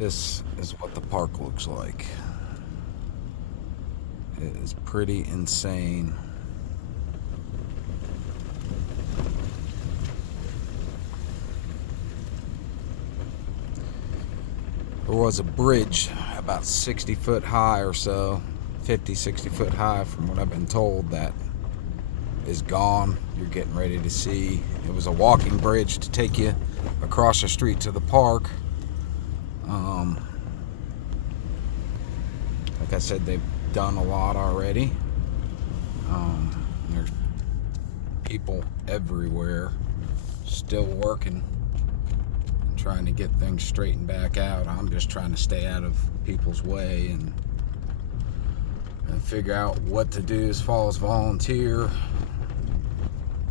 This is what the park looks like. It is pretty insane. There was a bridge about 60 foot high or so, 50, 60 foot high from what I've been told, that is gone. You're getting ready to see. It was a walking bridge to take you across the street to the park. Like I said, they've done a lot already. There's people everywhere still working, trying to get things straightened back out. I'm just trying to stay out of people's way and figure out what to do as far as volunteer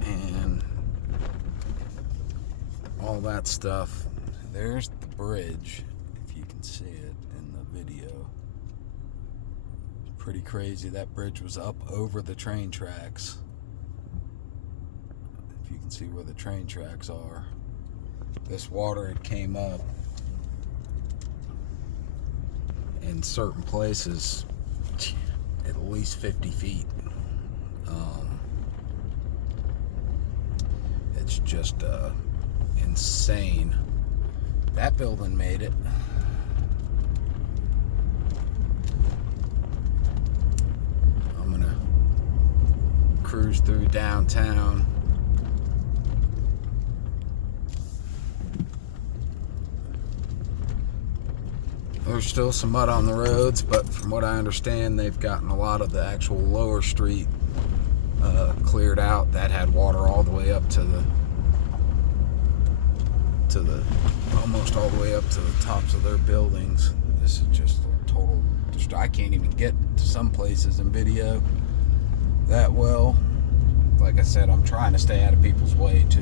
and all that stuff. There's the bridge, if you can see it in the video. It's pretty crazy. That bridge was up over the train tracks. If you can see where the train tracks are. This water, it came up in certain places at least 50 feet. It's just insane. That building made it. I'm gonna cruise through downtown. There's still some mud on the roads, but from what I understand, they've gotten a lot of the actual lower street cleared out. That had water all the way up to the almost all the way up to the tops of their buildings. This is just a total. I can't even get to some places in video that well. Like I said, I'm trying to stay out of people's way too.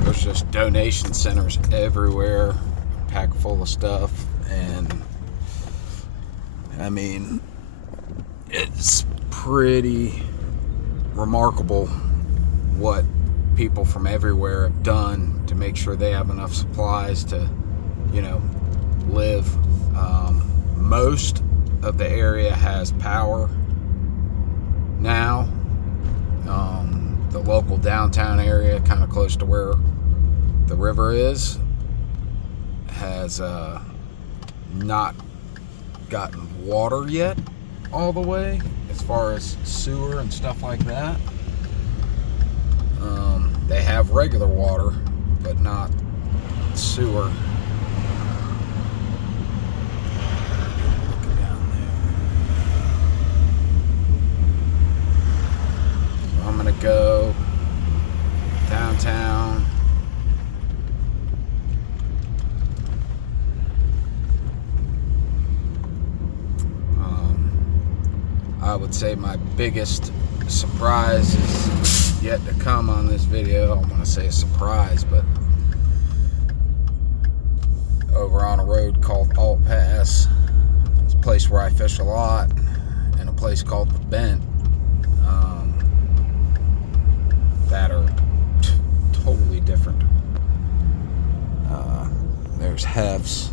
There's just donation centers everywhere, packed full of stuff, and I mean, it's pretty remarkable what people from everywhere have done to make sure they have enough supplies to, live. Most of the area has power now. The local downtown area, kind of close to where the river is, has not gotten water yet all the way, as far as sewer and stuff like that. They have regular water, but not sewer. Look down there. So I'm gonna go downtown. I would say my biggest surprise is yet to come on this video. I don't want to say a surprise, but over on a road called Alt Pass, it's a place where I fish a lot, and a place called the Bent, that are totally different. There's Hef's,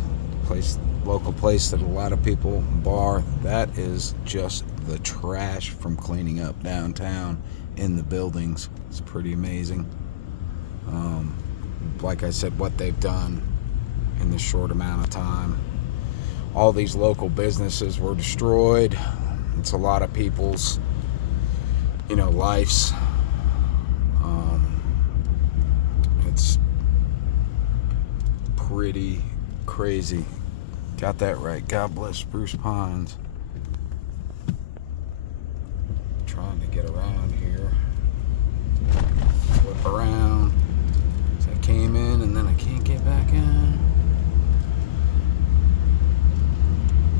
local place that a lot of people bar. That is just the trash from cleaning up downtown in the buildings. It's pretty amazing. Like I said, what they've done in this short amount of time. All these local businesses were destroyed. It's a lot of people's, lives. It's pretty crazy. Got that right. God bless Spruce Pines. Trying to get around here. Flip around. So I came in and then I can't get back in.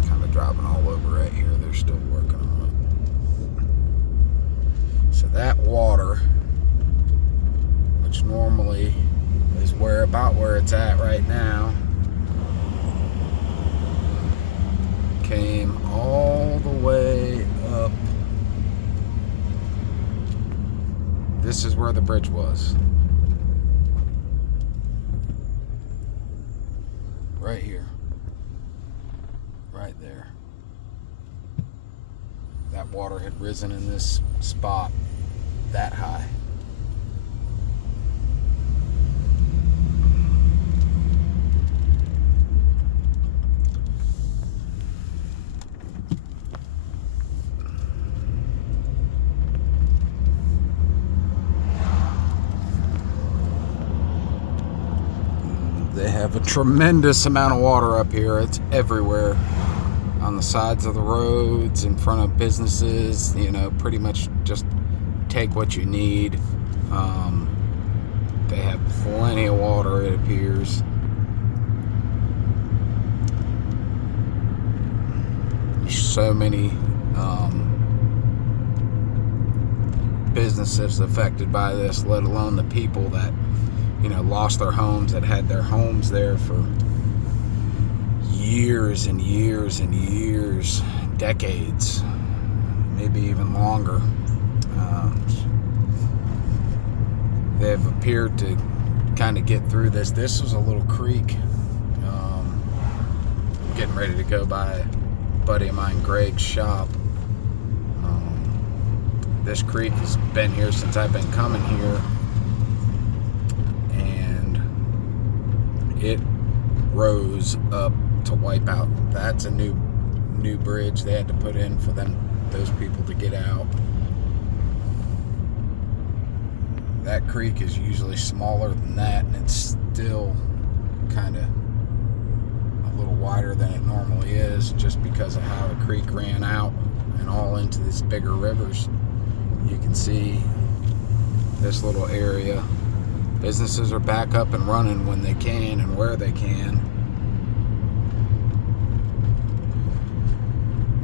Kind of driving all over right here. They're still working on it. So that water, which normally is about where it's at right now, came all the way up This is where the bridge was. Right here. Right there. That water had risen in this spot that high. They have a tremendous amount of water up here. It's everywhere. On the sides of the roads, in front of businesses, you know, pretty much just take what you need. They have plenty of water, it appears. So many businesses affected by this, let alone the people that, you know, lost their homes, that had their homes there for years and years and years, decades, maybe even longer. They've appeared to kind of get through this. This was a little creek. Getting ready to go by a buddy of mine, Greg's shop. This creek has been here since I've been coming here, and it rose up to wipe out. That's a new bridge they had to put in for those people to get out. That creek is usually smaller than that, and it's still kind of a little wider than it normally is, just because of how the creek ran out and all into these bigger rivers. You can see this little area. Businesses are back up and running when they can and where they can.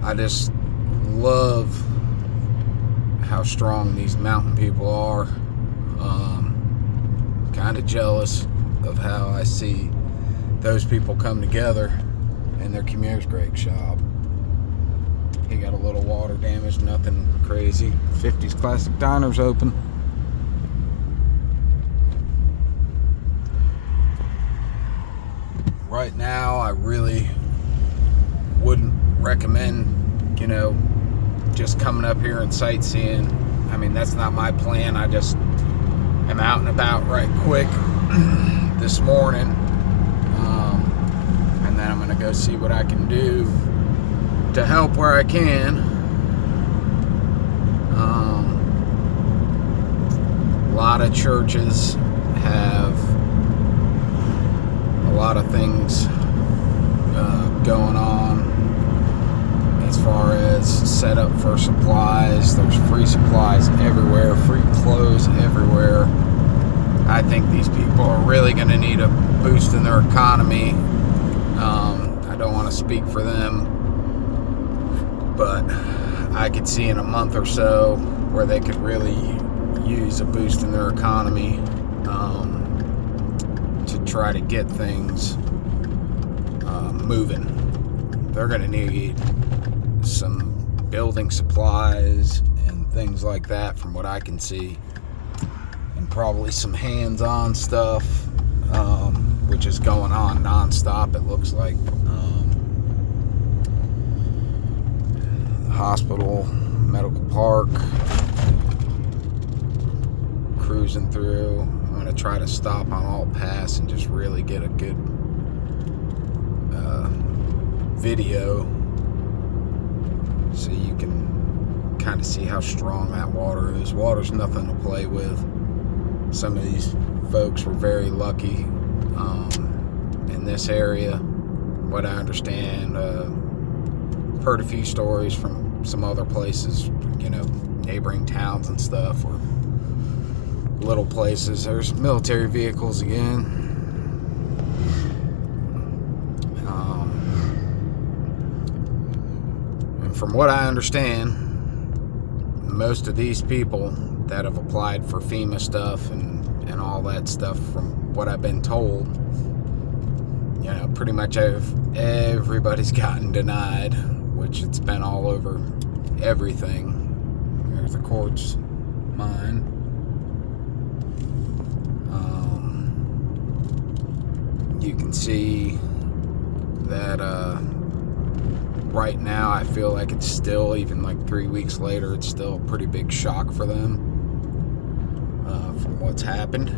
I just love how strong these mountain people are. Kind of jealous of how I see those people come together in their community. Greg's shop. He got a little water damage, nothing crazy. 50s Classic Diner's open. Right now, I really wouldn't recommend, you know, just coming up here and sightseeing. I mean, that's not my plan. I just am out and about right quick this morning. And then I'm going to go see what I can do to help where I can. A lot of churches have a lot of things going on as far as set up for supplies. There's free supplies everywhere, free clothes everywhere. I think these people are really going to need a boost in their economy. I don't want to speak for them, but I could see in a month or so where they could really use a boost in their economy to try to get things moving. They're going to need some building supplies and things like that, from what I can see, and probably some hands-on stuff, which is going on non-stop, it looks like. Hospital, medical park, cruising through. I'm going to try to stop on Alt Pass and just really get a good video so you can kind of see how strong that water is. Water's nothing to play with. Some of these folks were very lucky in this area. What I understand, heard a few stories from some other places, you know, neighboring towns and stuff, or little places. There's military vehicles again. And from what I understand, most of these people that have applied for FEMA stuff and all that stuff, from what I've been told, you know, pretty much everybody's gotten denied, which it's been all over everything. There's the quartz mine. You can see that right now I feel like it's still, even like 3 weeks later, it's still a pretty big shock for them from what's happened.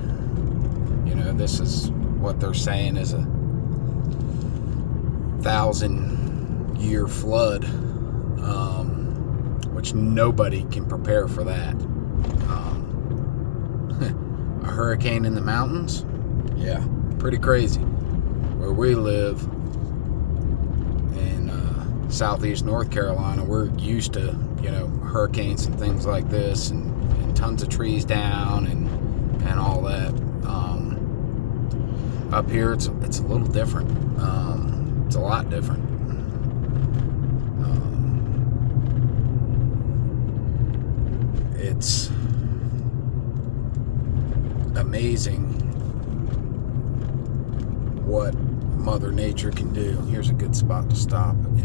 You know, this is what they're saying is a 1,000-year flood, which nobody can prepare for that. A hurricane in the mountains? Yeah, pretty crazy. Where we live in southeast North Carolina, we're used to, you know, hurricanes and things like this, and tons of trees down and all that. Up here, it's a little different. It's a lot different. It's amazing what Mother Nature can do. Here's a good spot to stop and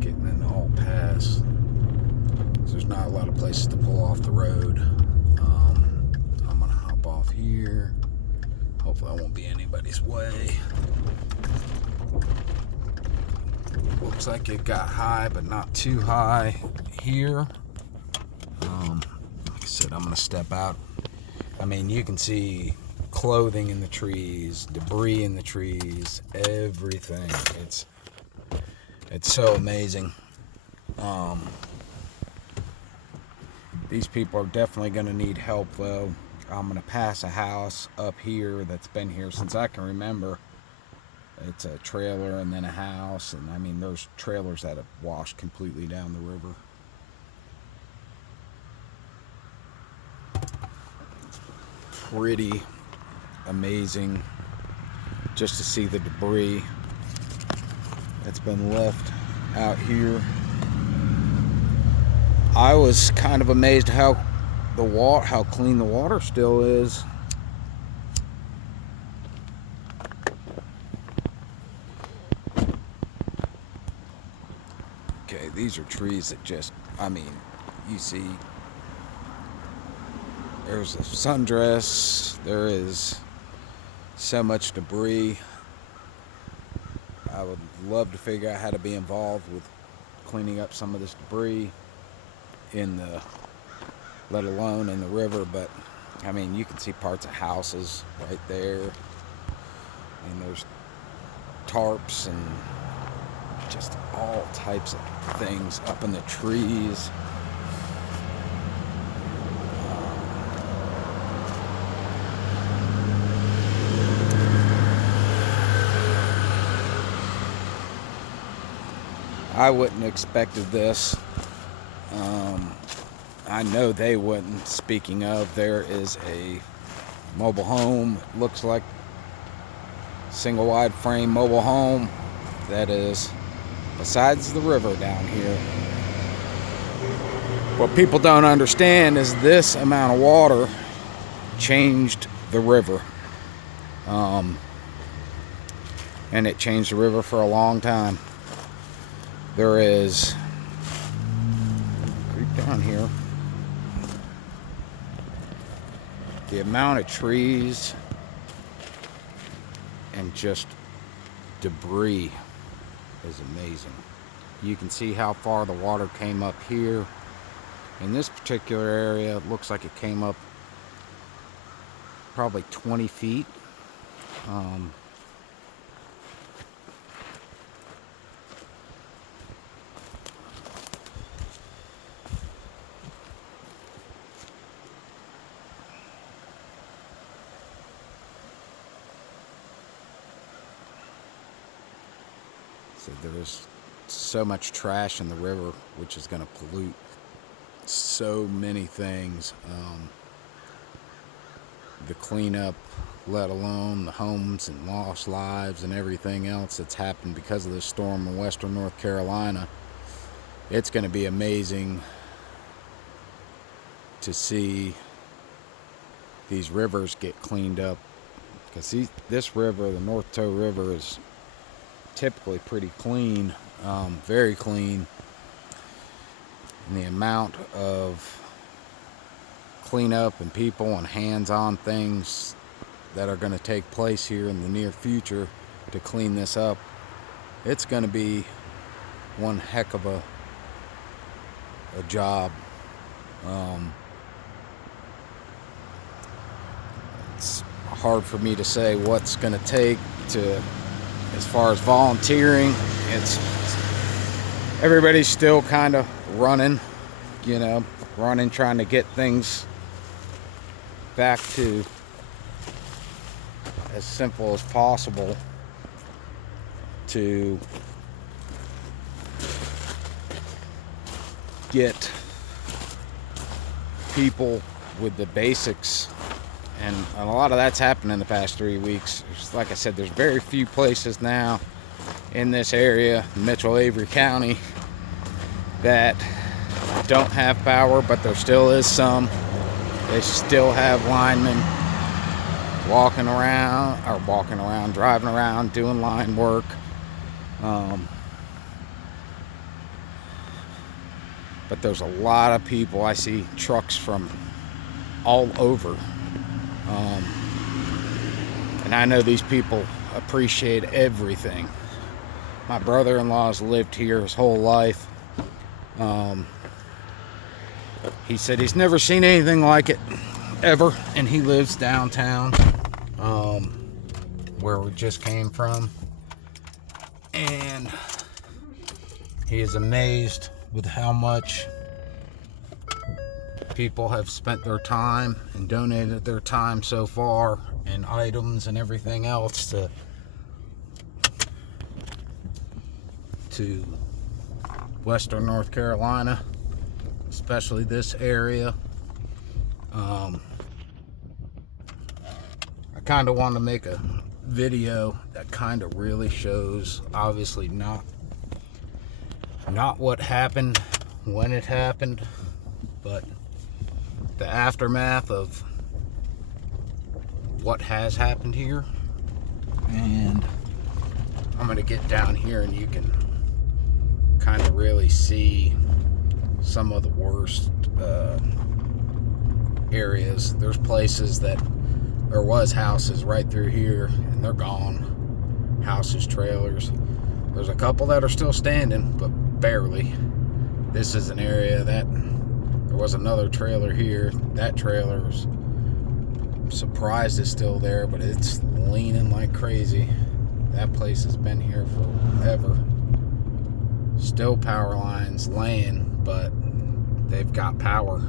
getting in the Alt Pass. There's not a lot of places to pull off the road. I'm gonna hop off here. Hopefully I won't be anybody's way. Looks like it got high, but not too high here. Like I said, I'm gonna step out. I mean, you can see clothing in the trees, debris in the trees, everything. It's so amazing. These people are definitely going to need help, though. I'm going to pass a house up here that's been here since I can remember. It's a trailer and then a house, and I mean, there's trailers that have washed completely down the river. Pretty amazing just to see the debris that's been left out here. I was kind of amazed how clean the water still is. Okay, these are trees that just, I mean, you see there's a sundress, there is so much debris. I would love to figure out how to be involved with cleaning up some of this debris let alone in the river, but I mean, you can see parts of houses right there, and there's tarps and just all types of things up in the trees. I wouldn't have expected this. I know they wouldn't. Speaking of, there is a mobile home. It looks like single wide frame mobile home that is besides the river down here. What people don't understand is this amount of water changed the river. And it changed the river for a long time. There is, creep down here, the amount of trees and just debris is amazing. You can see how far the water came up here. In this particular area, it looks like it came up probably 20 feet. So there's so much trash in the river, which is going to pollute so many things. The cleanup, let alone the homes and lost lives and everything else that's happened because of this storm in western North Carolina. It's going to be amazing to see these rivers get cleaned up, because this river, the North Toe River, is typically pretty clean, very clean. And the amount of cleanup and people and hands-on things that are going to take place here in the near future to clean this up. It's going to be one heck of a job. It's hard for me to say what's going to take to, as far as volunteering. It's everybody's still kind of running, trying to get things back to as simple as possible to get people with the basics, and a lot of that's happened in the past 3 weeks. Like I said, there's very few places now in this area, Mitchell-Avery County, that don't have power, but there still is some. They still have linemen driving around, doing line work. But there's a lot of people. I see trucks from all over. And I know these people appreciate everything. My brother-in-law's lived here his whole life. He said he's never seen anything like it, ever. And he lives downtown, where we just came from. And he is amazed with how much people have spent their time and donated their time so far, and items and everything else to Western North Carolina, especially this area. I kind of want to make a video that kind of really shows, obviously not what happened when it happened, but the aftermath of what has happened here. And I'm going to get down here and you can kind of really see some of the worst areas. There's places that there was houses right through here and they're gone. Houses, trailers. There's a couple that are still standing, but barely. This is an area that there was another trailer here. That trailer was, I'm surprised it's still there, but it's leaning like crazy. That place has been here forever. Still power lines laying, but they've got power.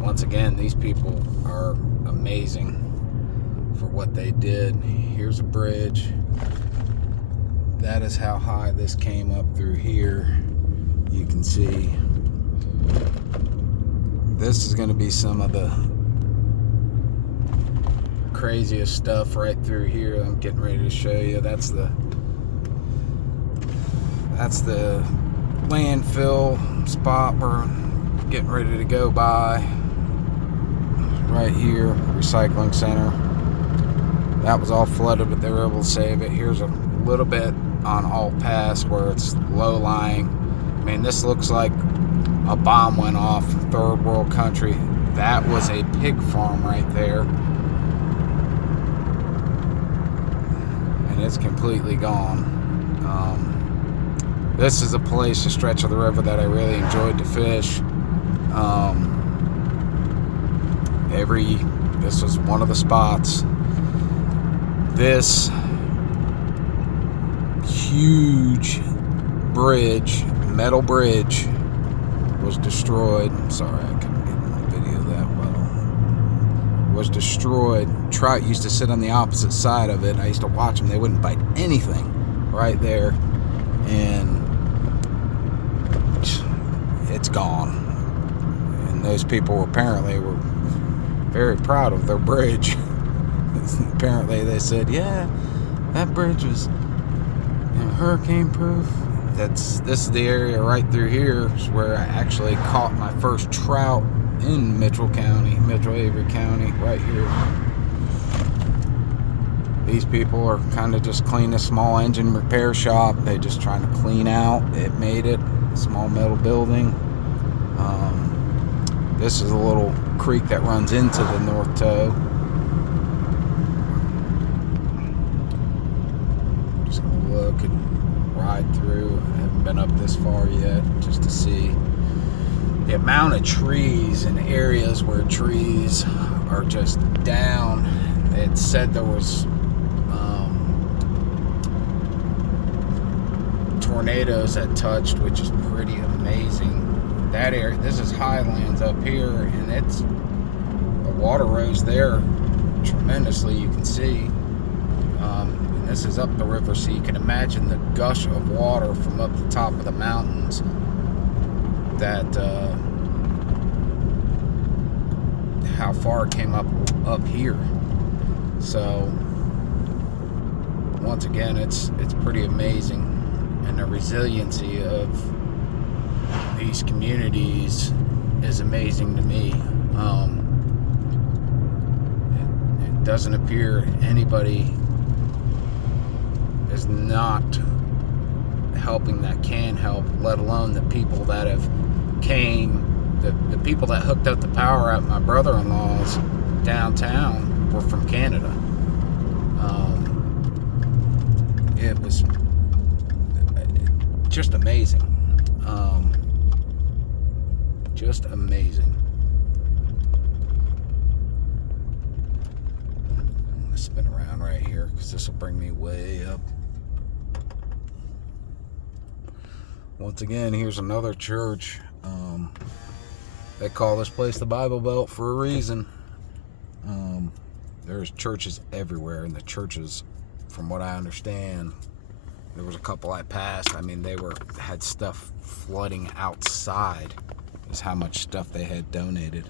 Once again, these people are amazing for what they did. Here's a bridge. That is how high this came up through here. You can see this is going to be some of the craziest stuff right through here. I'm getting ready to show you. That's the landfill spot we're getting ready to go by. Right here, recycling center. That was all flooded, but they were able to save it. Here's a little bit on Alt Pass where it's low-lying. I mean, this looks like a bomb went off. Third world country. That was a pig farm right there. And it's completely gone. This is a place, a stretch of the river that I really enjoyed to fish. This was one of the spots. This huge bridge, metal bridge, was destroyed. I'm sorry, I couldn't get my video that well. Was destroyed. Trout used to sit on the opposite side of it. I used to watch them. They wouldn't bite anything right there. And it's gone. And those people apparently were very proud of their bridge. Apparently they said, yeah, that bridge was hurricane proof. This is the area right through here is where I actually caught my first trout in Mitchell-Avery County, right here. These people are kind of just cleaning a small engine repair shop. They're just trying to clean out. It made it. Small metal building. This is a little creek that runs into the North Toe. go could ride through. I haven't been up this far yet, just to see the amount of trees in areas where trees are just down. It said there was tornadoes that touched, which is pretty amazing. That area, this is highlands up here, and the water rose there tremendously. You can see, and this is up the river, so you can imagine the gush of water from up the top of the mountains. That how far it came up here. So once again, it's pretty amazing. And the resiliency of these communities is amazing to me. It doesn't appear anybody is not helping that can help, let alone the people that have came, the people that hooked up the power at my brother-in-law's downtown were from Canada. It was just amazing. Just amazing. I'm gonna spin around right here because this will bring me way up. Once again, here's another church. They call this place the Bible Belt for a reason. There's churches everywhere, and the churches, from what I understand, there was a couple I passed. I mean, they had stuff flooding outside, is how much stuff they had donated.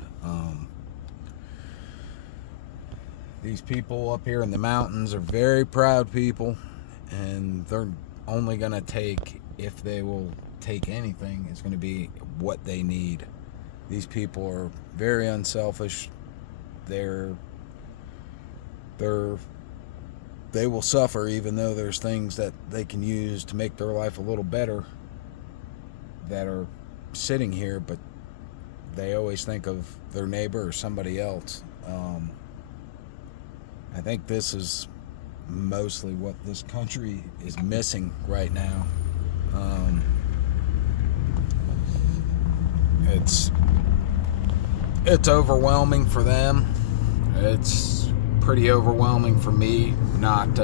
These people up here in the mountains are very proud people, and they're only going to take, if they will take anything, it's going to be what they need. These people are very unselfish. They will suffer, even though there's things that they can use to make their life a little better that are sitting here, but they always think of their neighbor or somebody else. I think this is mostly what this country is missing right now. It's overwhelming for them. It's pretty overwhelming for me, not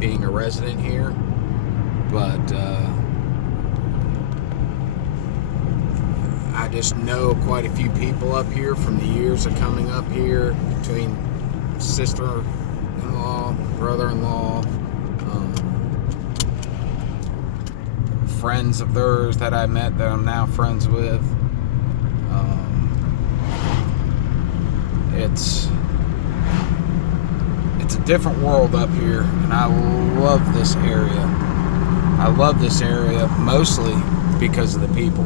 being a resident here, but I just know quite a few people up here from the years of coming up here, between sister-in-law, brother-in-law, friends of theirs that I met that I'm now friends with. It's a different world up here, and I love this area. I love this area mostly because of the people.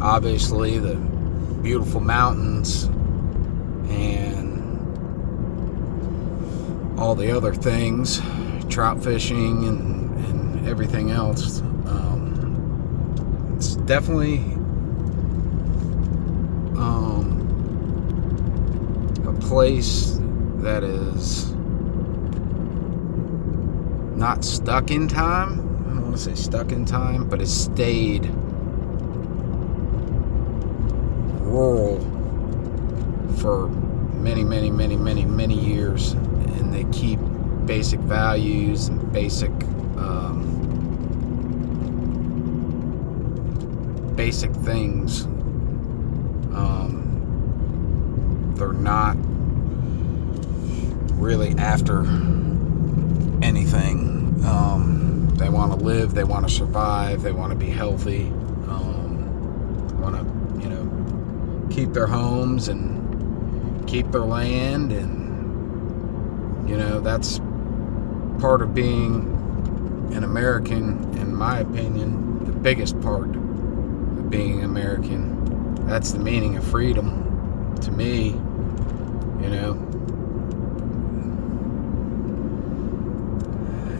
Obviously, the beautiful mountains and all the other things, trout fishing and everything else. It's definitely a place that is not stuck in time. I don't want to say stuck in time, but it's stayed rural for many years, and they keep basic values and basic things. They're not really after anything. They want to live, they want to survive, they want to be healthy, they want to, keep their homes and keep their land, and that's part of being an American, in my opinion. The biggest part of being American. That's the meaning of freedom to me.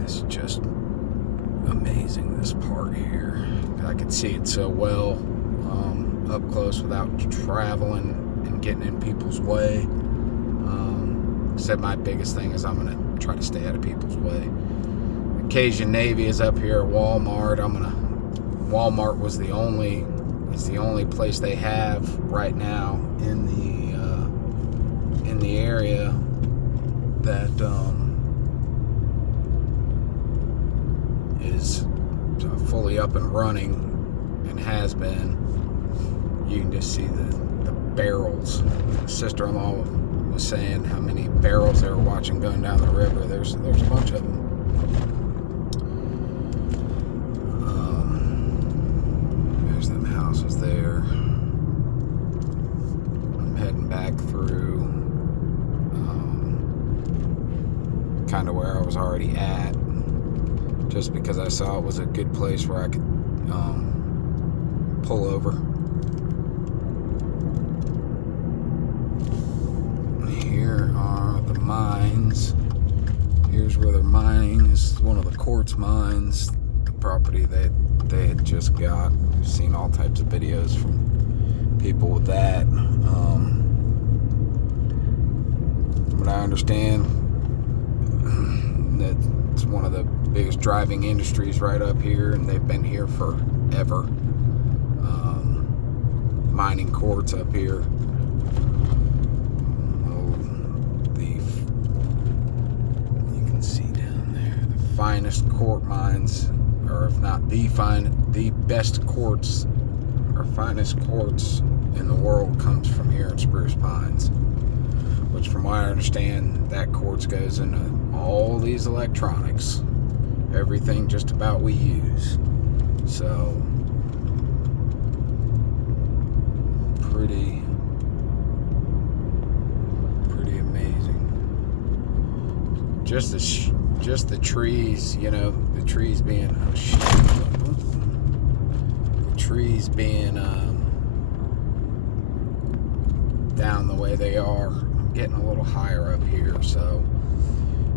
It's just amazing, this part here. I could see it so well up close without traveling and getting in people's way. Except my biggest thing is I'm gonna try to stay out of people's way. Occasion Navy is up here. Walmart. Walmart was the only place they have right now in the area that is fully up and running and has been. You can just see the barrels. My sister-in-law was saying how many barrels they were watching going down the river. There's a bunch of them. There's them houses there. I'm heading back through kind of where I was already at, just because I saw it was a good place where I could pull over. Here are the mines. Here's where they're mining. This is one of the quartz mines, the property that they had just got. We've seen all types of videos from people with that. From what I understand, that it's one of the biggest driving industries right up here, and they've been here forever. Mining quartz up here. You can see down there the finest quartz mines, or if not the best quartz or finest quartz in the world comes from here in Spruce Pines, which from what I understand, that quartz goes into all these electronics, everything just about we use. So pretty amazing. Just the trees, the trees being down the way they are. I'm getting a little higher up here, so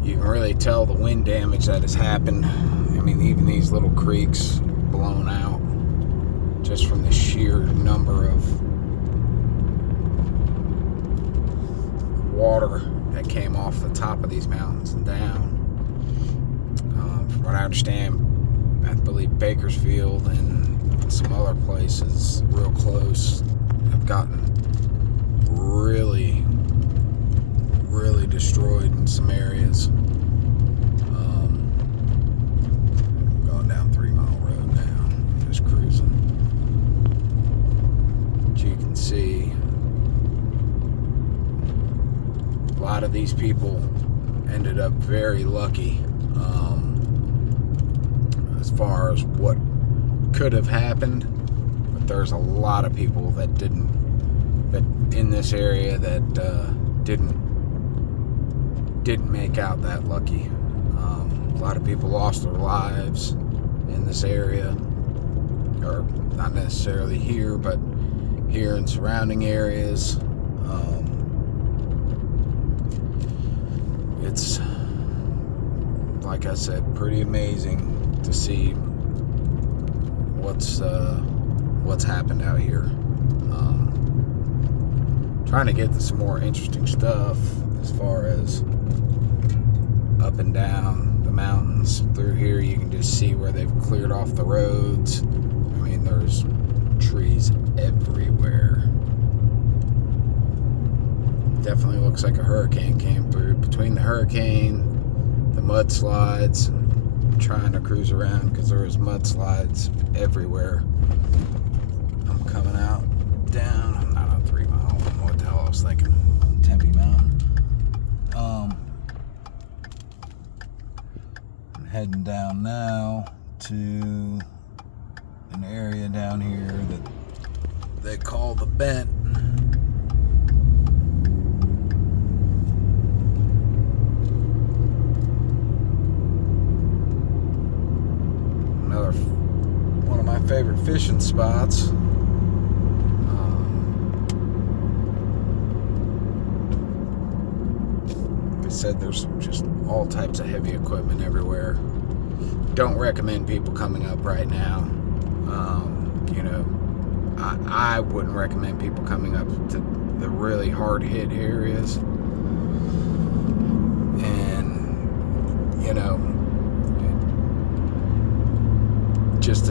you can really tell the wind damage that has happened. I mean, even these little creeks blown out just from the sheer number of water that came off the top of these mountains and down. From what I understand, I believe Bakersfield and some other places real close have gotten really destroyed in some areas. Going down 3 Mile Road now, just cruising. But you can see a lot of these people ended up very lucky as far as what could have happened, but there's a lot of people that in this area that didn't make out that lucky. A lot of people lost their lives in this area, or not necessarily here, but here in surrounding areas. It's, like I said, pretty amazing to see what's happened out here. Trying to get to some more interesting stuff as far as up and down the mountains. Through here you can just see where they've cleared off the roads. I mean, there's trees everywhere. Definitely looks like a hurricane came through. Between the hurricane, the mudslides, I'm trying to cruise around because there was mudslides everywhere. I'm coming out down. I'm not on 3 Mile. What the hell I was thinking? Tempe Mountain. I'm heading down now to an area down here that they call the Bent. Another one of my favorite fishing spots. Like I said, there's just all types of heavy equipment everywhere. Don't recommend people coming up right now. I wouldn't recommend people coming up to the really hard hit areas. And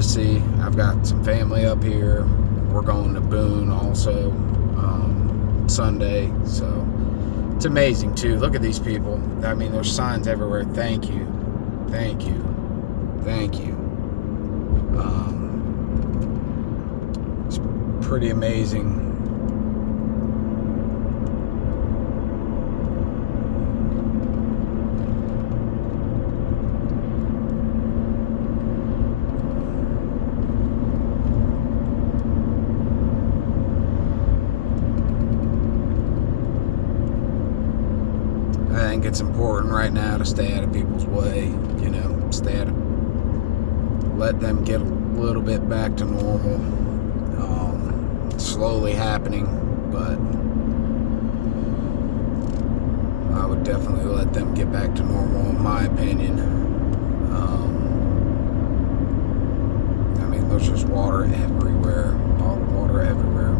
see. I've got some family up here. We're going to Boone also Sunday, so it's amazing too. Look at these people. I mean, there's signs everywhere. Thank you, thank you, thank you. It's pretty amazing. I think it's important right now to stay out of people's way, you know, let them get a little bit back to normal. It's slowly happening, but I would definitely let them get back to normal, in my opinion. I mean, there's just water everywhere, bottled water everywhere.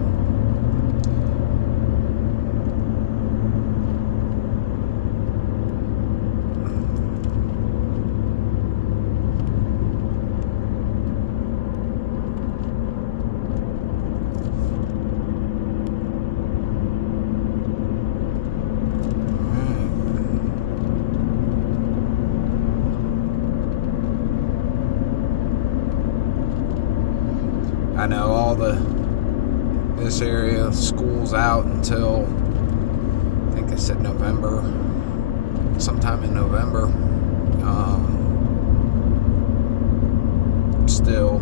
I know this area, school's out until, I think they said November, sometime in November. Still,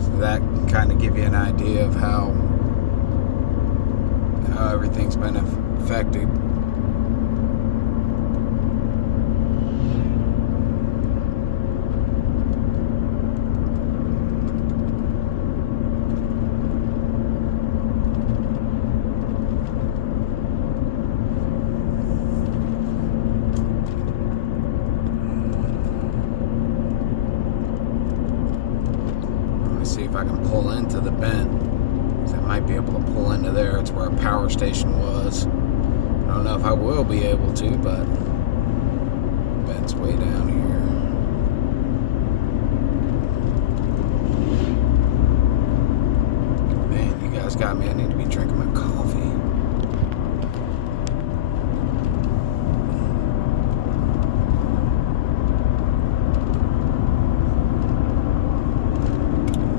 so that can kind of give you an idea of how everything's been affected. See if I can pull into the bend. I might be able to pull into there. It's where a power station was. I don't know if I will be able to, but bend's way down here. Man, you guys got me. I need to be drinking my coffee.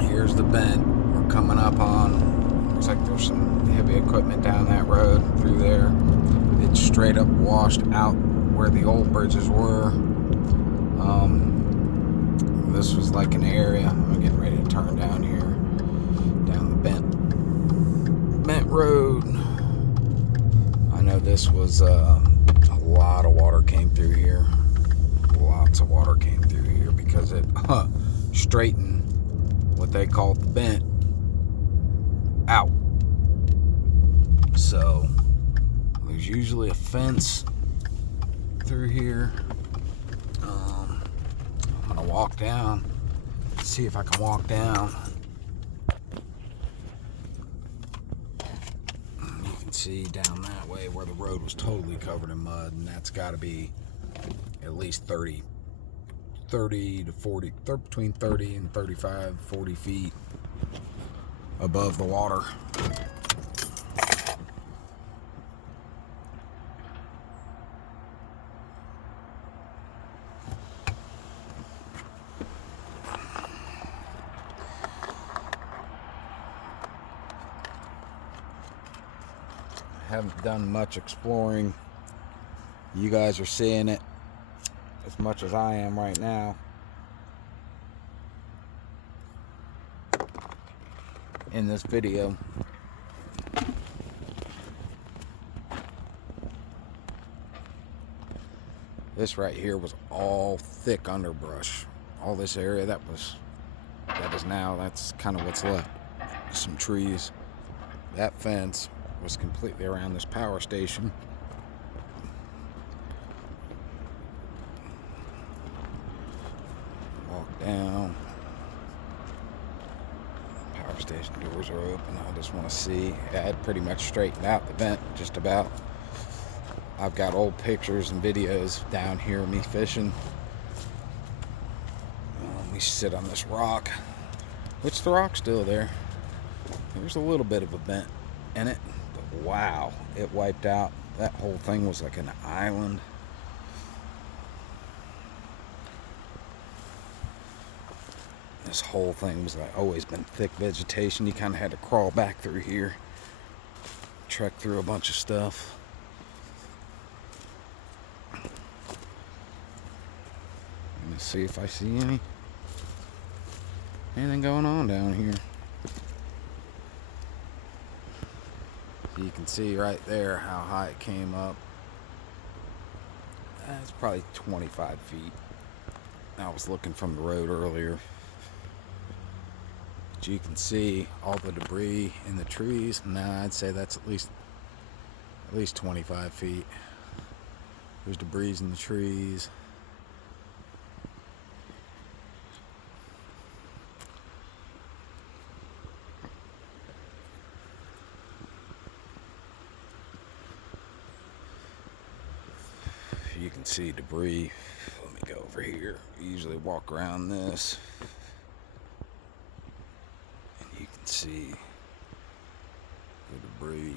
Here's the bend we're coming up on. Looks like there's some heavy equipment down that road through there. It's straight up washed out where the old bridges were. This was like an area. I'm getting ready to turn down here, down the bent road. I know this was a lot of water came through here. Lots of water came through here because it straightened what they call the bent out. So there's usually a fence through here. I'm gonna walk down, see if I can walk down. You can see down that way where the road was totally covered in mud, and that's got to be at least 30 to 40, between 30 and 35, 40 feet above the water. I haven't done much exploring. You guys are seeing it as much as I am right now. In this video. This right here was all thick underbrush. All this area that is now, that's kind of what's left. Some trees. That fence was completely around this power station. Walk down. Power station doors are open. I just want to see. I had pretty much straightened out the vent just about. I've got old pictures and videos down here of me fishing. Let me sit on this rock, which the rock's still there. There's a little bit of a bent in it, but wow, it wiped out. That whole thing was like an island. This whole thing was like always been thick vegetation. You kind of had to crawl back through here, trek through a bunch of stuff. Let me see if I see anything going on down here. You can see right there how high it came up. That's probably 25 feet. I was looking from the road earlier. But you can see all the debris in the trees. Now I'd say that's at least 25 feet. There's debris in the trees. You can see debris. Let me go over here. I usually walk around this, and you can see the debris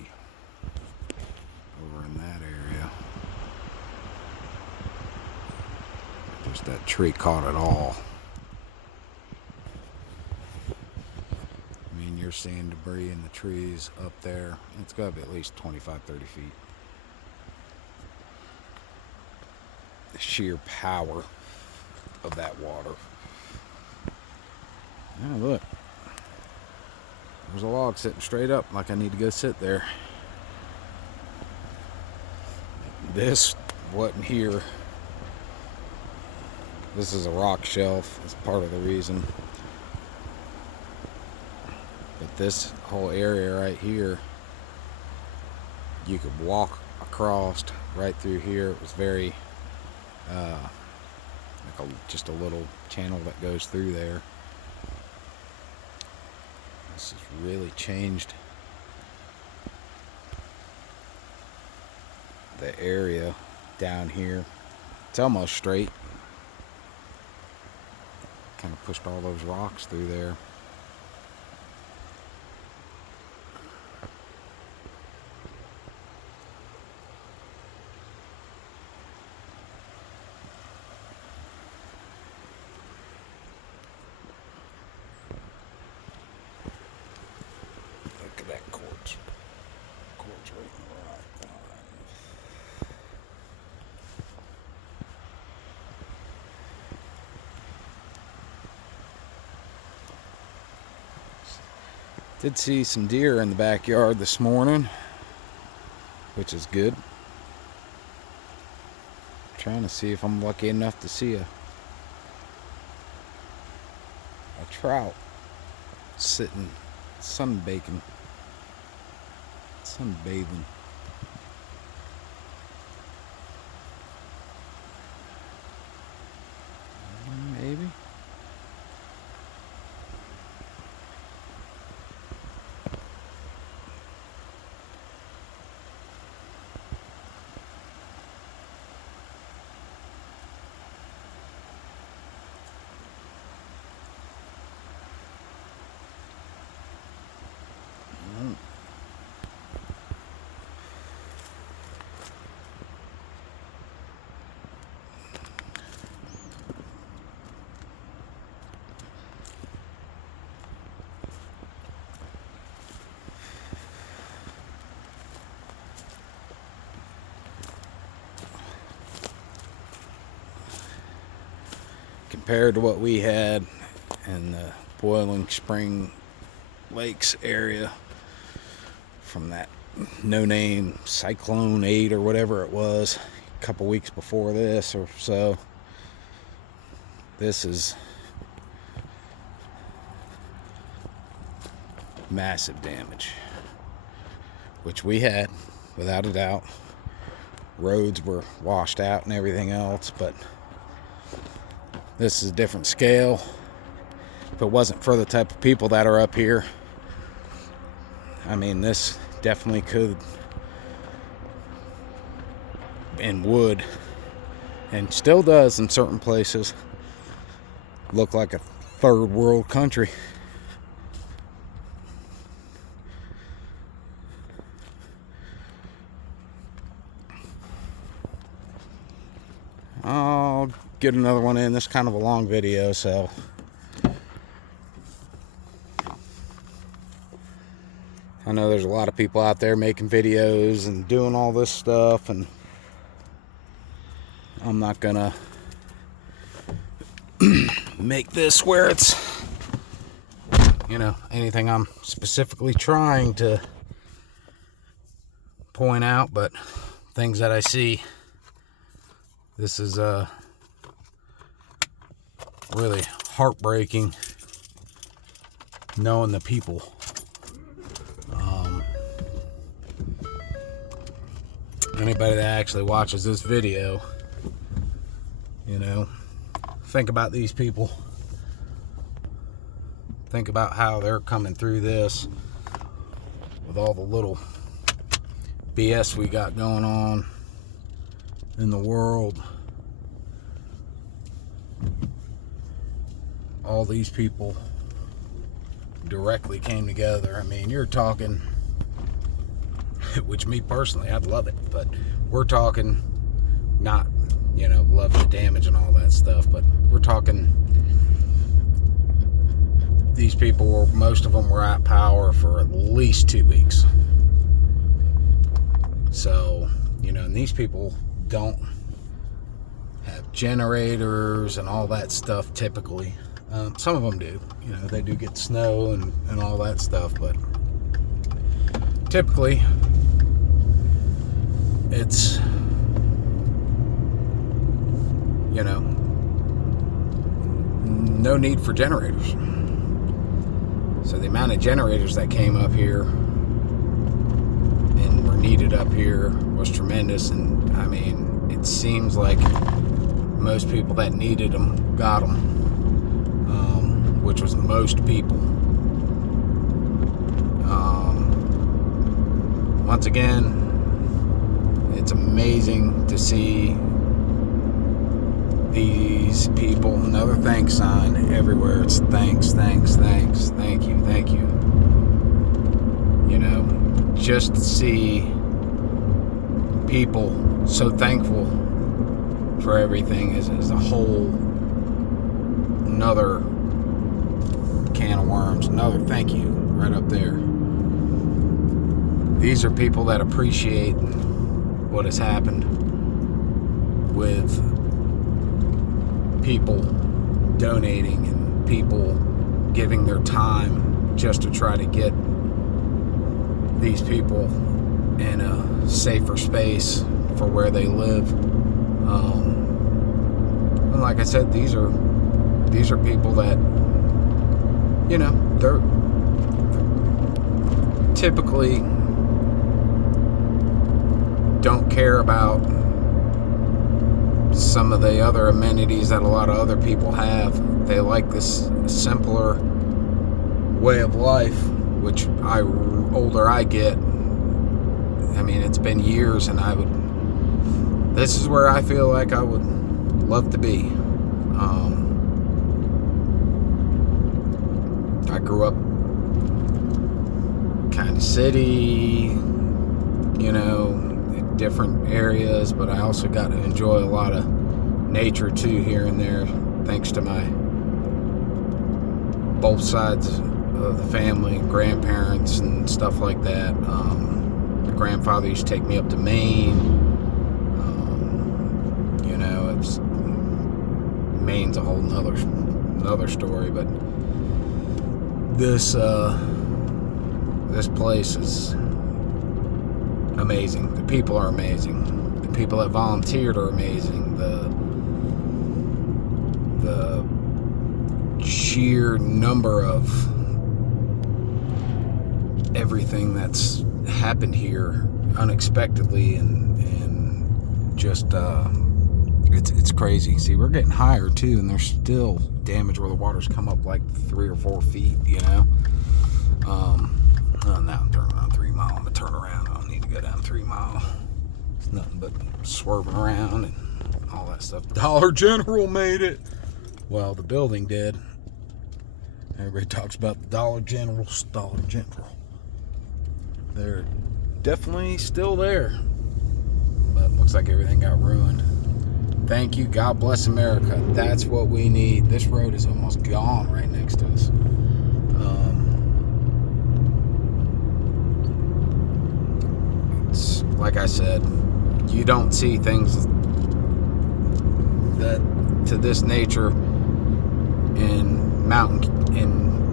over in that area. Just that tree caught it all. I mean, you're seeing debris in the trees up there. It's got to be at least 25, 30 feet. The sheer power of that water. Oh, look. There's a log sitting straight up like I need to go sit there. This wasn't here. This is a rock shelf. It's part of the reason. But this whole area right here, you could walk across right through here. It was very like just a little channel that goes through there. This has really changed the area down here. It's almost straight. Kind of pushed all those rocks through there. Look at that quartz right in the rock. Did see some deer in the backyard this morning, which is good. Trying to see if I'm lucky enough to see a trout sitting sunbathing. Maybe. Compared to what we had in the Boiling Spring Lakes area from that no-name Cyclone 8 or whatever it was a couple weeks before this or so, this is massive damage, which we had without a doubt. Roads were washed out and everything else, but this is a different scale. If it wasn't for the type of people that are up here, I mean, this definitely could and would, and still does in certain places, look like a third world country. I'll get another one in. This is kind of a long video, so I know there's a lot of people out there making videos and doing all this stuff, and I'm not gonna make this where it's, you know, anything I'm specifically trying to point out, but things that I see. This is really heartbreaking, knowing the people. Anybody that actually watches this video, you know, think about these people. Think about how they're coming through this with all the little BS we got going on in the world. All these people directly came together. I mean, you're talking, which me personally, I'd love it, but we're talking not, you know, love the damage and all that stuff, but we're talking these people were, most of them were at power for at least 2 weeks. So, you know, and these people don't have generators and all that stuff typically. Some of them do, you know, they do get snow and all that stuff, but typically it's, you know, no need for generators. So the amount of generators that came up here and were needed up here was tremendous. And I mean, it seems like most people that needed them got them, which was most people. Once again, it's amazing to see these people. Another thanks sign everywhere. It's thanks, thanks, thanks, thank you, thank you. You know, just to see people so thankful for everything is a whole another can of worms. Another thank you right up there. These are people that appreciate what has happened with people donating and people giving their time just to try to get these people in a safer space for where they live. And like I said, these are people that, you know, they're typically don't care about some of the other amenities that a lot of other people have. They like this simpler way of life, which older I get, I mean, it's been years, and this is where I feel like I would love to be. I grew up kind of city, you know, in different areas, but I also got to enjoy a lot of nature too here and there, thanks to my both sides of the family, grandparents and stuff like that. My grandfather used to take me up to Maine. You know, Maine's a whole another story, but this place is amazing. The people are amazing. The people that volunteered are amazing. The sheer number of everything that's happened here unexpectedly and just it's crazy. See, we're getting higher too, and there's still damage where the water's come up like 3 or 4 feet, you know. Oh, now I'm turning around 3 Mile. I'm gonna turn around. I don't need to go down 3 Mile. It's nothing but swerving around and all that stuff. Dollar General made it. Well, the building did. Everybody talks about the Dollar General's Dollar General. They're definitely still there, but looks like everything got ruined. Thank you. God bless America. That's what we need. This road is almost gone right next to us. It's like I said, you don't see things that to this nature in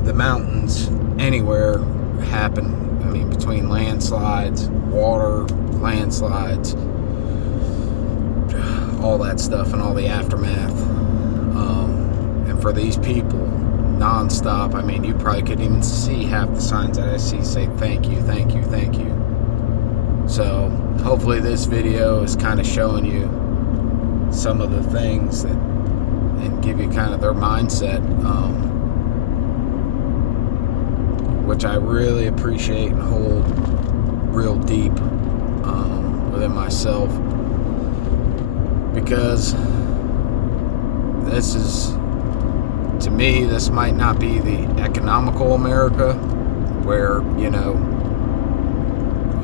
the mountains anywhere happen. I mean, between landslides, water, landslides, all that stuff and all the aftermath. And for these people, nonstop, I mean, you probably couldn't even see half the signs that I see say thank you, thank you, thank you. So hopefully this video is kind of showing you some of the things that, and give you kind of their mindset, which I really appreciate and hold real deep within myself, because this is, to me, this might not be the economical America where, you know,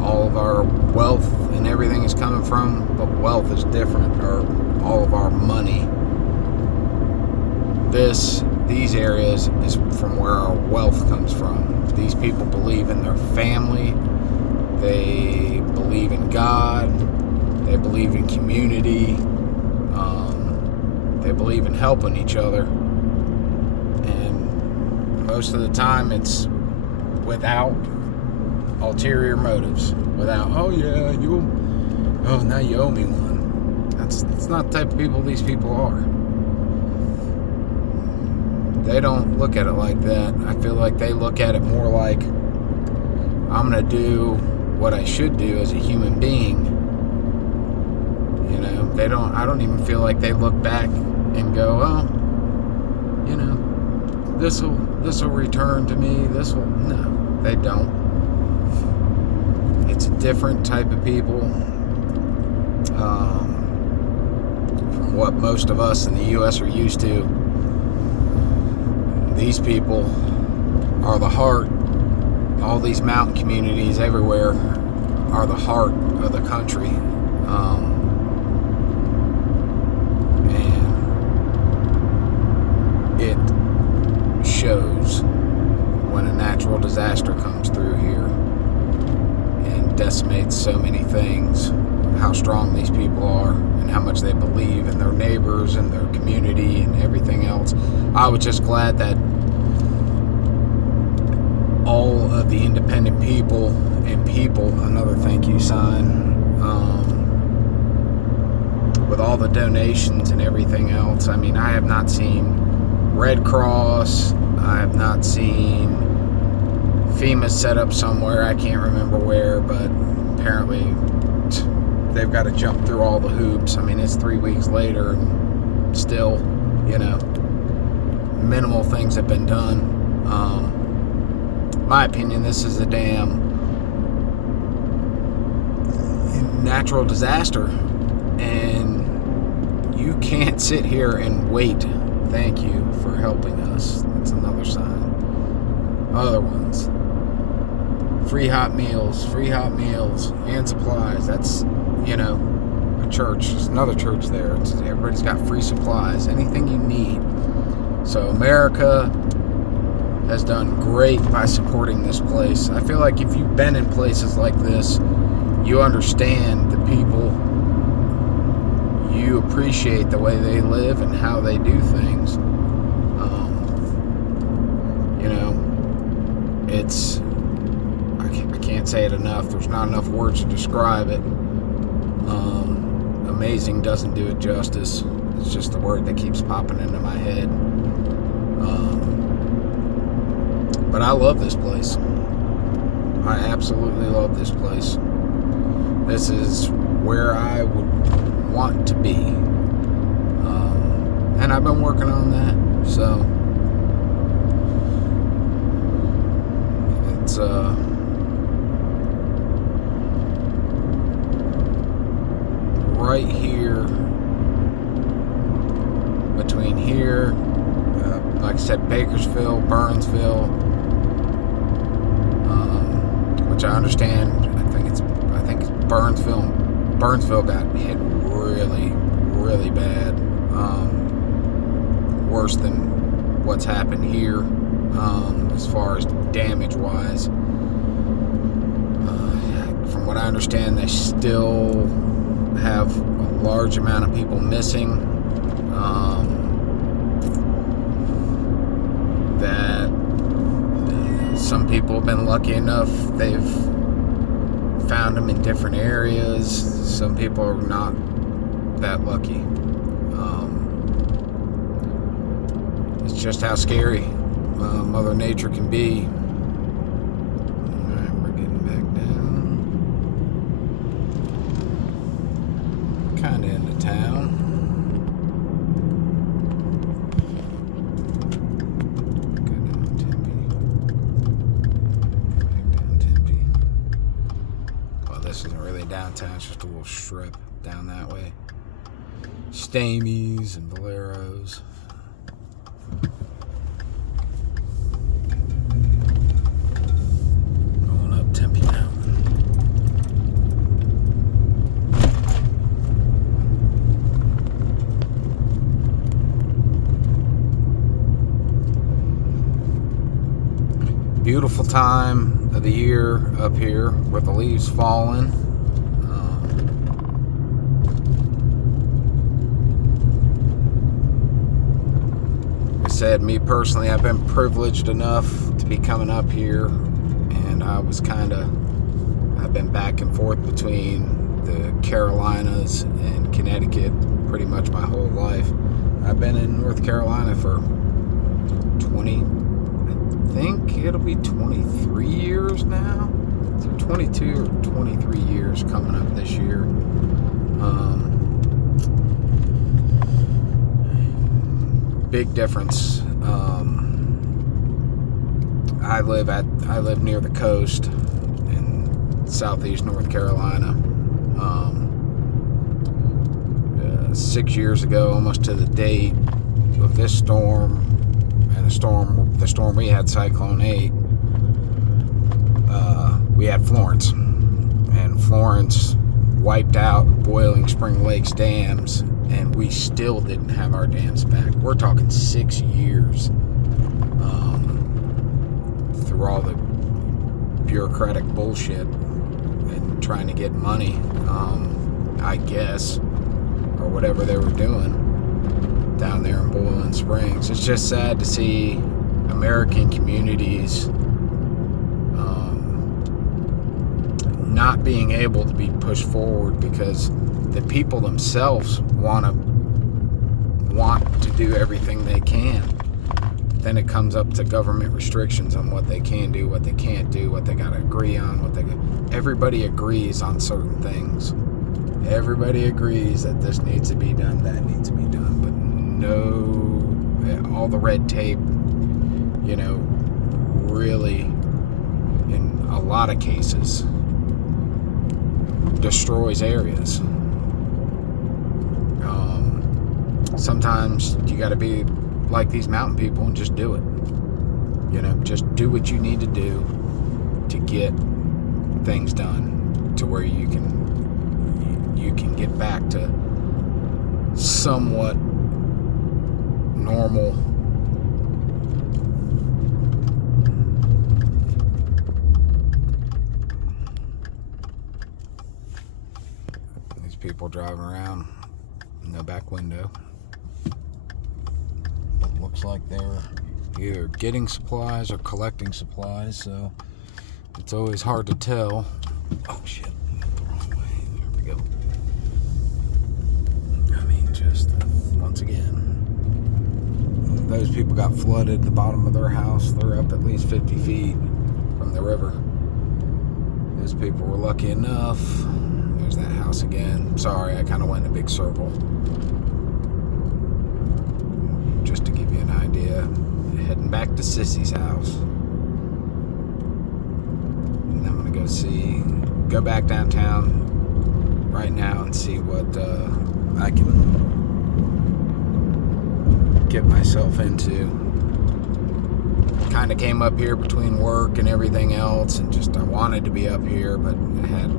all of our wealth and everything is coming from, but wealth is different, or all of our money. These areas is from where our wealth comes from. These people believe in their family, they believe in God, they believe in community, they believe in helping each other, and most of the time it's without ulterior motives, without, oh yeah, now you owe me one. That's not the type of people these people are. They don't look at it like that. I feel like they look at it more like, I'm gonna do what I should do as a human being. You know, I don't even feel like they look back and go, oh, you know, this'll return to me, no, they don't. It's a different type of people from what most of us in the U.S. are used to. These people are the heart. All these mountain communities everywhere are the heart of the country. And it shows when a natural disaster comes through here and decimates so many things, how strong these people are and how much they believe in their neighbors and their community and everything else. I was just glad that all of the independent people, another thank you sign, with all the donations and everything else. I mean, I have not seen Red Cross, I have not seen FEMA set up somewhere, I can't remember where, but apparently they've got to jump through all the hoops. I mean, it's 3 weeks later and still, you know, minimal things have been done. My opinion, this is a damn natural disaster, and you can't sit here and wait. Thank you for helping us. That's another sign. Other ones. Free hot meals and supplies. That's, you know, a church. There's another church there. Everybody's got free supplies, anything you need. So America has done great by supporting this place. I feel like if you've been in places like this, you understand the people, you appreciate the way they live and how they do things. You know, it's, I can't say it enough. There's not enough words to describe it. Amazing doesn't do it justice. It's just the word that keeps popping into my head. But I love this place. I absolutely love this place. This is where I would want to be. And I've been working on that. So it's right here, between here, like I said, Bakersfield, Burnsville, which I understand. I think it's Burnsville. Burnsville got hit really, really bad. Worse than what's happened here, as far as damage-wise. From what I understand, they still have a large amount of people missing. That some people have been lucky enough they've found them in different areas. Some people are not that lucky. It's just how scary Mother Nature can be. Alright, we're getting back down. Kind of into town. Go down Tempe. Back down Tempe. Well, this isn't really downtown, it's just a little strip down that way. Stamies and Valeros. Going up Tempe Mountain. Beautiful time of the year up here with the leaves falling. Said, me personally, I've been privileged enough to be coming up here, and I've been back and forth between the Carolinas and Connecticut pretty much my whole life. I've been in North Carolina for 20, I think it'll be 23 years now. So 22 or 23 years coming up this year. Big difference. I live near the coast in southeast North Carolina. 6 years ago, almost to the date of this storm, and the storm we had, Cyclone 8. We had Florence, and Florence wiped out Boiling Spring Lake's dams, and we still didn't have our dams back. We're talking 6 years through all the bureaucratic bullshit and trying to get money, I guess, or whatever they were doing down there in Boiling Springs. It's just sad to see American communities not being able to be pushed forward because the people themselves want to do everything they can. Then it comes up to government restrictions on what they can do, what they can't do, what they got to agree on, everybody agrees on certain things. Everybody agrees that this needs to be done, that needs to be done, but no, all the red tape, really, in a lot of cases, destroys areas. Sometimes you got to be like these mountain people and just do it. Just do what you need to do to get things done to where you can get back to somewhat normal. These people driving around, no back window. It looks like they're either getting supplies or collecting supplies, so it's always hard to tell. Oh shit, the wrong way. Here we go. Just once again, those people got flooded. The bottom of their house, they're up at least 50 feet from the river. Those people were lucky enough. There's that house again. Sorry, I kind of went in a big circle. Just to give you an idea. Heading back to Sissy's house. And I'm going to go back downtown right now and see what I can get myself into. kind of came up here between work and everything else, and just I wanted to be up here, but I had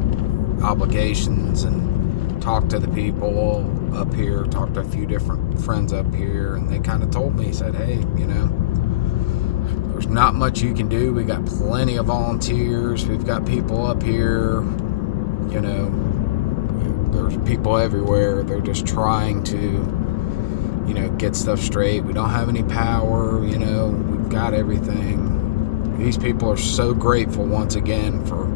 obligations, and talked to the people up here, talked to a few different friends up here, and they kind of told me, said, hey, you know, there's not much you can do. We got plenty of volunteers. We've got people up here, you know, there's people everywhere. They're just trying to, you know, get stuff straight. We don't have any power, you know, we've got everything. These people are so grateful once again for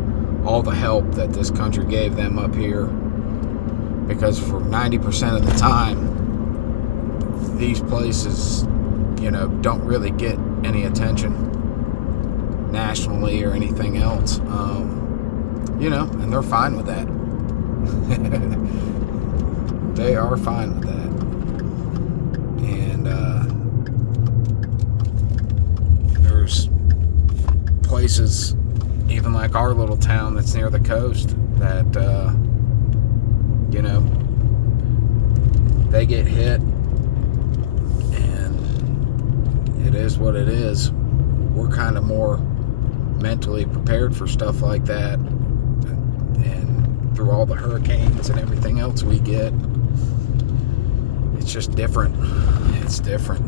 all the help that this country gave them up here, because for 90% of the time, these places, you know, don't really get any attention nationally or anything else, you know, and they're fine with that. They are fine with that. And there's places, even like our little town that's near the coast, that you know, they get hit, and it is what it is. We're kind of more mentally prepared for stuff like that, and through all the hurricanes and everything else we get, it's just different. It's different.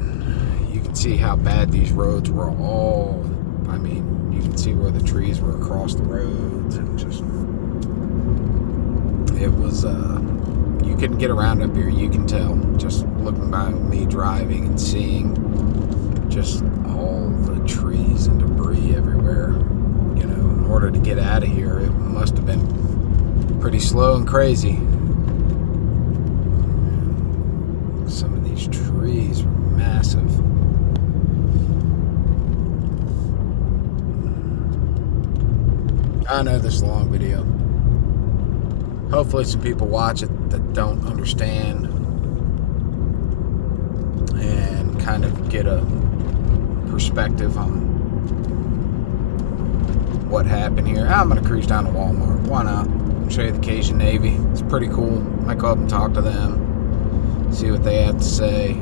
You can see how bad these roads were all, I mean, you can see where the trees were across the roads, and just, it was, you couldn't get around up here, you can tell, just looking by me driving and seeing just all the trees and debris everywhere. You know, in order to get out of here, it must have been pretty slow and crazy. Some of these trees were massive. I know this is a long video. Hopefully some people watch it that don't understand and kind of get a perspective on what happened here. I'm going to cruise down to Walmart. Why not? I'll show you the Cajun Navy. It's pretty cool. Might go up and talk to them, see what they have to say.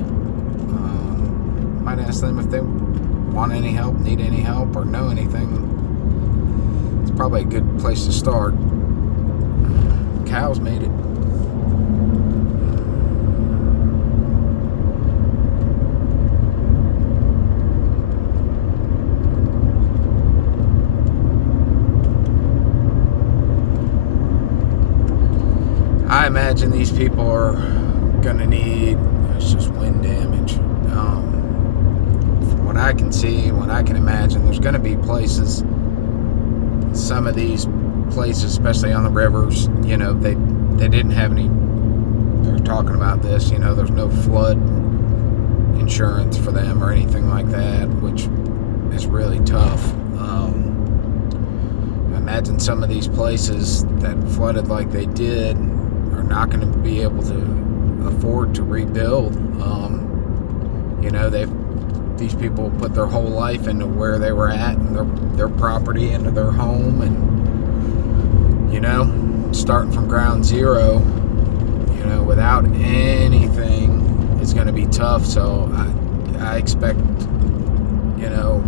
Might ask them if they want any help, need any help, or know anything. It's probably a good place to start. Cows made it. I imagine these people are gonna need, it's just wind damage. From what I can see, what I can imagine, there's gonna be places, some of these places, especially on the rivers, you know, they didn't have any, they're talking about this, you know, there's no flood insurance for them or anything like that, which is really tough. I imagine some of these places that flooded like they did are not going to be able to afford to rebuild. You know, these people put their whole life into where they were at, and their property, into their home, and, you know, starting from ground zero, you know, without anything is going to be tough. So I expect, you know,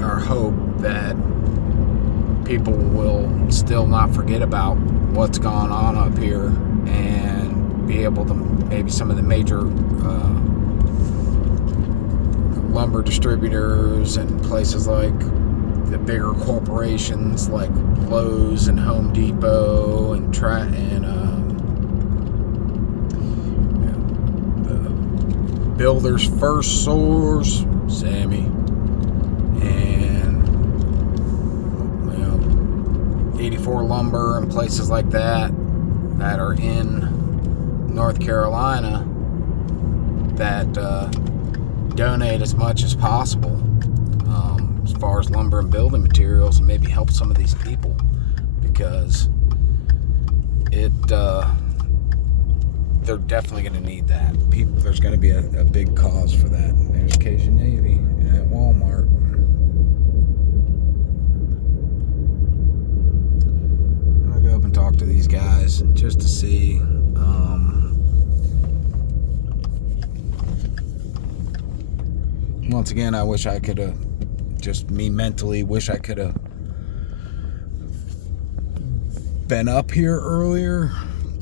or hope that people will still not forget about what's going on up here, and be able to, maybe some of the major lumber distributors and places like the bigger corporations like Lowe's and Home Depot and Builders First Source, Sammy, and, you know, 84 Lumber and places like that are in North Carolina, that donate as much as possible as far as lumber and building materials, and maybe help some of these people, because they're definitely going to need that. There's going to be a big cause for that. There's Cajun Navy at Walmart. I'll go up and talk to these guys just to see. once again, I wish I could have, just me mentally, wish I could have been up here earlier,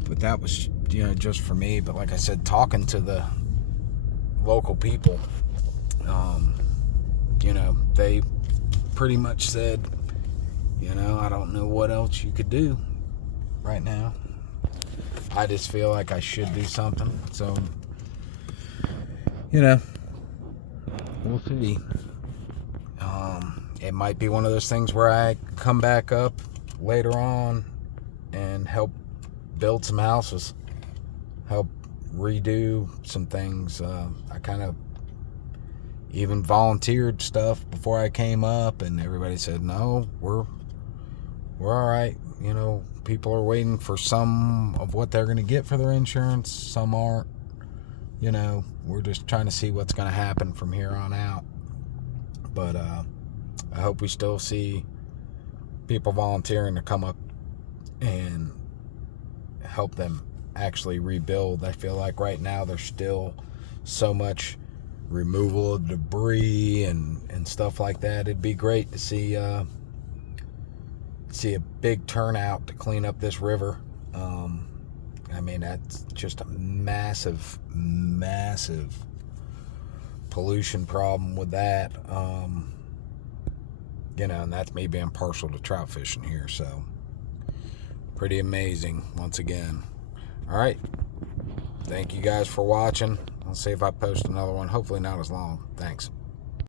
but that was, just for me. But like I said, talking to the local people, they pretty much said, I don't know what else you could do right now. I just feel like I should do something. So, we'll see. It might be one of those things where I come back up later on and help build some houses, help redo some things. I kind of even volunteered stuff before I came up, and everybody said, no, we're all right. People are waiting for some of what they're going to get for their insurance. Some aren't. We're just trying to see what's going to happen from here on out. But I hope we still see people volunteering to come up and help them actually rebuild. I feel like right now there's still so much removal of debris and stuff like that. It'd be great to see a big turnout to clean up this river. That's just a massive pollution problem with that. And that's me being partial to trout fishing here, so pretty amazing once again. All right, thank you guys for watching. I'll see if I post another one, hopefully not as long. Thanks.